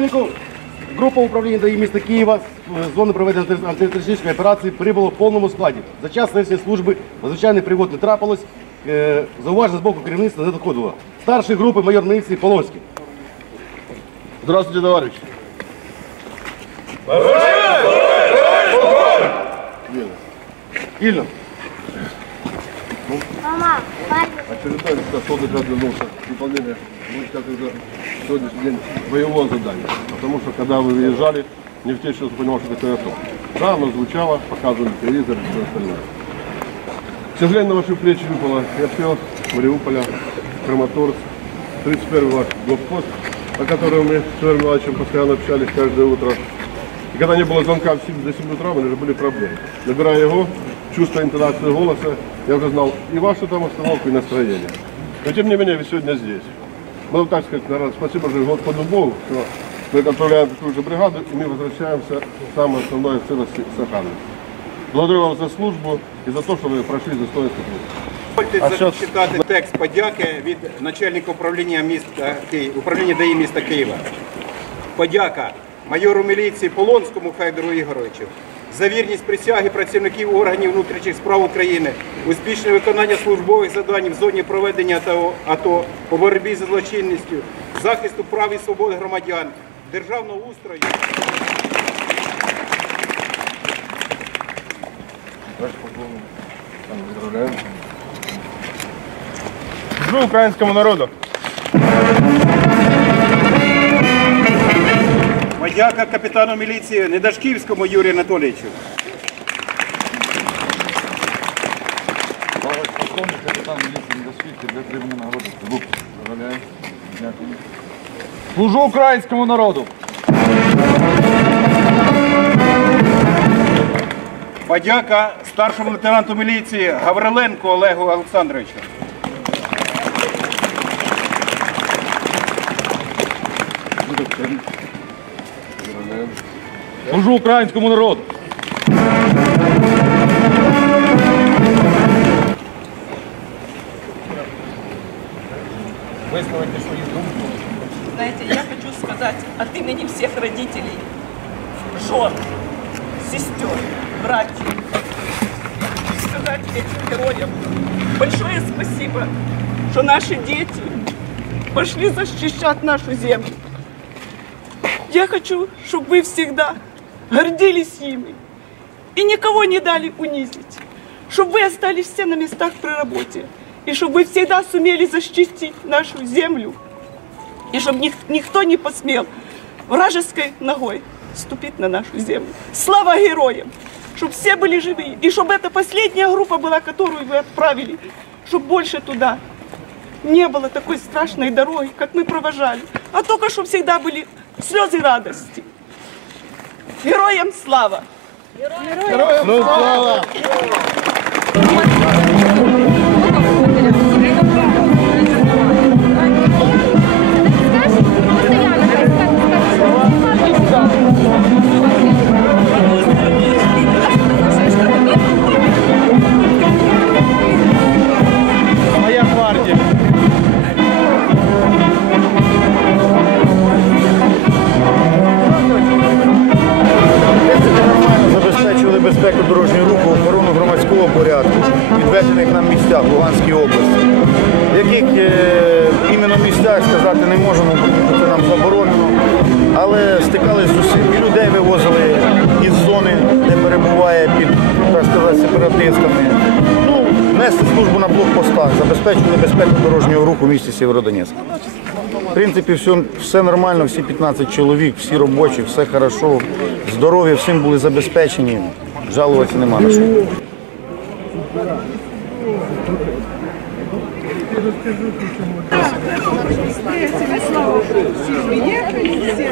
Начальнику групи управління ДАІ міста Києва з зони проведення антитерор- антитерористичної операції прибуло в повному складі. За час несення служби надзвичайний пригод не трапилось, е, зауваження з боку керівництва не доходило. Старший групи майор міліції Полонський. Здравствуйте, товарищ. Ільно. Мама. Очередной расходный вернулся выполнение, ну, как уже сегодняшний день, боевого задания. Потому что когда вы выезжали, не в те сразу понимал, что такое АТО. Да, оно звучало, показывали телевизор и все остальное. К сожалению, на ваши плечи выпало ФПЛ, Мариуполя, Краматорск, 31 ваш блокпост, о котором мы с Федором Николаевичем постоянно общались каждое утро. И когда не было звонка в 7, до 7 утра, у меня уже были проблемы. Набирая его, чувствуя интонацию голоса, я уже знал и вашу там остановку, и настроение. Но тем не менее, вы сегодня здесь. Ну, так сказать, наверное, спасибо же Господу Богу, что мы отправляем такую же бригаду, и мы возвращаемся в самое основное в целости и сохранности. Благодарю вас за службу и за то, что вы прошли достоинство службы. Дозвольте А щас- зачитати текст подяки від начальника управління міста Києва, управління ДАІ міста Києва. Подяка майору міліції Полонському Федору Ігоровичу за вірність присяги працівників органів внутрішніх справ України, успішне виконання службових завдань в зоні проведення АТО, по боротьбі з злочинністю, захисту прав і свобод громадян, державного устрою. Служу українському народу. Подяка капітану міліції Недашківському Юрію Анатолійовичу. Служу українському народу. Подяка старшому лейтенанту міліції Гавриленку Олегу Олександровичу. Служу українському народу. Знаете, я хочу сказать от имени всех родителей, жен, сестер, братьев, сказать этим героям большое спасибо, что наши дети пошли защищать нашу землю. Я хочу, чтобы вы всегда гордились ими и никого не дали унизить, чтобы вы остались все на местах при работе, и чтобы вы всегда сумели защитить нашу землю и чтобы никто не посмел вражеской ногой ступить на нашу землю. Слава героям! Чтобы все были живы. И чтобы эта последняя группа была, которую вы отправили, чтобы больше туда не было такой страшной дороги, как мы провожали, а только чтобы всегда были слезы радості. Героям слава! Моя місцях в Луганській області. В яких е, іменно місцях сказати не можемо, бо це нам заборонено. Але стикалися з усім. І людей вивозили із зони, де перебуває під так сказати, сепаратистами. Ну, нести службу на блокпостах, забезпечували безпеку дорожнього руху в місті Сєвєродонецьк. В принципі, все, все нормально, всі 15 чоловік, всі робочі, все хорошо, здорові, всім були забезпечені. Жалуватися нема на що. Слава Богу, всі приїхали, всі.